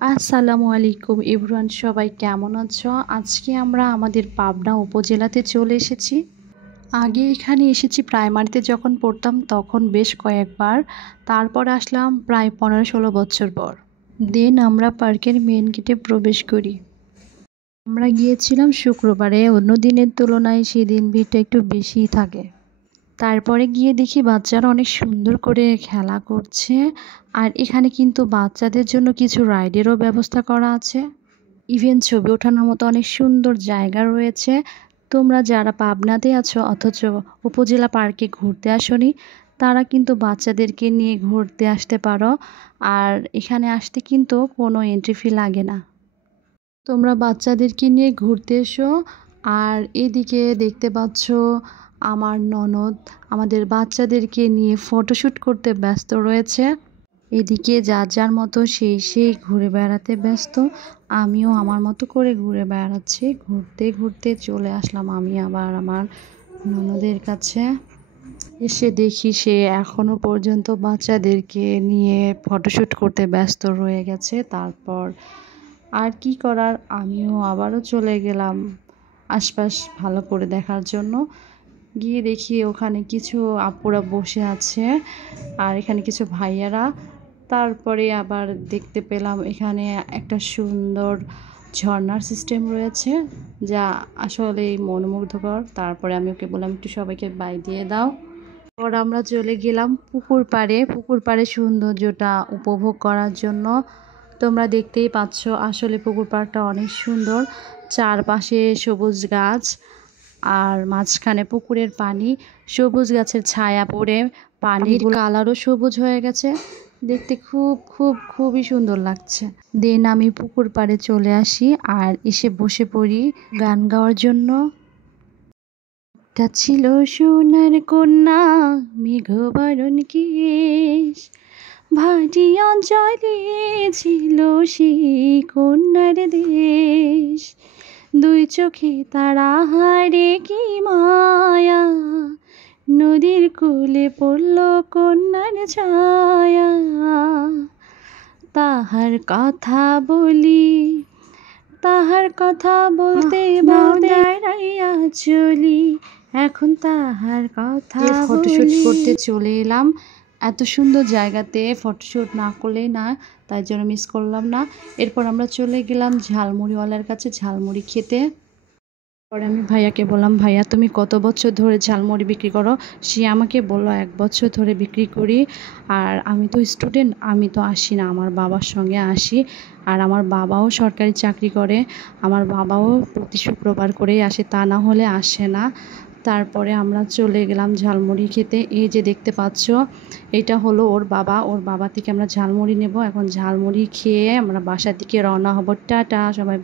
আসসালামু আলাইকুম এভরিওয়ান, সবাই কেমন আছো? আজকে আমরা আমাদের পাবনা উপজেলাতে চলে এসেছি। আগে এখানে এসেছি প্রাইমারিতে যখন পড়তাম তখন বেশ কয়েকবার। তারপর আসলাম প্রায় 15-16 বছর পর। দেন আমরা পার্কের মেন গেটে প্রবেশ করি। আমরা গিয়েছিলাম শুক্রবারে, অন্য দিনের তুলনায় সেদিন ভিড়টা একটু বেশিই থাকে। তারপরে গিয়ে দেখি বাচ্চারা অনেক সুন্দর করে খেলা করছে। আর এখানে কিন্তু বাচ্চাদের জন্য কিছু রাইডেরও ব্যবস্থা করা আছে। ইভেন ছবি ওঠানোর মতো অনেক সুন্দর জায়গা রয়েছে। তোমরা যারা পাবনাতে আছো অথচ উপজেলা পার্কে ঘুরতে আসোনি, তারা কিন্তু বাচ্চাদেরকে নিয়ে ঘুরতে আসতে পারো। আর এখানে আসতে কিন্তু কোনো এন্ট্রি ফি লাগে না। তোমরা বাচ্চাদেরকে নিয়ে ঘুরতে এসো। আর এদিকে দেখতে পাচ্ছ আমার ননদ আমাদের বাচ্চাদেরকে নিয়ে ফটোশ্যুট করতে ব্যস্ত রয়েছে। এদিকে যার যার মতো সেই ঘুরে বেড়াতে ব্যস্ত। আমিও আমার মতো করে ঘুরে বেড়াচ্ছি। ঘুরতে ঘুরতে চলে আসলাম আমি আবার আমার ননদের কাছে। এসে দেখি সে এখনও পর্যন্ত বাচ্চাদেরকে নিয়ে ফটোশ্যুট করতে ব্যস্ত রয়ে গেছে। তারপর আর কি করার, আমিও আবারও চলে গেলাম আশপাশ ভালো করে দেখার জন্য। গিয়ে দেখি ওখানে কিছু আপুরা বসে আছে আর এখানে কিছু ভাইয়ারা। তারপরে আবার দেখতে পেলাম এখানে একটা সুন্দর ঝর্ণার সিস্টেম রয়েছে, যা আসলে মনোমুগ্ধকর। তারপরে আমি ওকে বললাম একটু সবাইকে বাই দিয়ে দাও। পর আমরা চলে গেলাম পুকুর পাড়ে সৌন্দর্যটা উপভোগ করার জন্য। তোমরা দেখতেই পাচ্ছ আসলে পুকুর পাড়টা অনেক সুন্দর। চারপাশে সবুজ গাছ আর মাঝখানে পুকুরের পানি, সবুজ গাছের ছায়া পড়ে পানির কালারও সবুজ হয়ে গেছে। দেখতে খুবই সুন্দর লাগছে। দেন আমি পুকুর পাড়ে চলে আসি আর এসে বসে পড়ি গান গাওয়ার জন্য। একটা ছিল সোনার কন্যা, মেঘবরণ কেশ, ভাটি অঞ্চলে ছিল সেই কন্যার দেশ। দুই চোখে তারা হারে কি মায়া, নদীর কূলে পড়ল কন্যার ছায়া। তাহার কথা বলতে বলতে দাঁড়াইয়া চলি, এখন তাহার কথা ফটোশ্যুট করতে চলে এলাম। এত সুন্দর জায়গাতে ফটোশ্যুট না করলেই না, তাই জন্য মিস করলাম না। এরপর আমরা চলে গেলাম ঝালমুড়িওয়ালার কাছে ঝালমুড়ি খেতে। পরে আমি ভাইয়াকে বললাম, ভাইয়া তুমি কত বছর ধরে ঝালমুড়ি বিক্রি করো? সে আমাকে বললো 1 বছর ধরে বিক্রি করি। আর আমি তো স্টুডেন্ট, আমি তো আসি না, আমার বাবার সঙ্গে আসি। আর আমার বাবাও সরকারি চাকরি করে, আমার বাবাও প্রতি শুক্রবার করেই আসে, তা না হলে আসে না। তারপরে আমরা চলে গেলাম ঝালমুড়ি খেতে। এই যে দেখতে পাচ্ছ, এটা হলো ওর বাবা থেকে আমরা ঝালমুড়ি নেব। এখন ঝালমুড়ি খেয়ে আমরা বাসার দিকে রওনা হব। টাটা সবাই।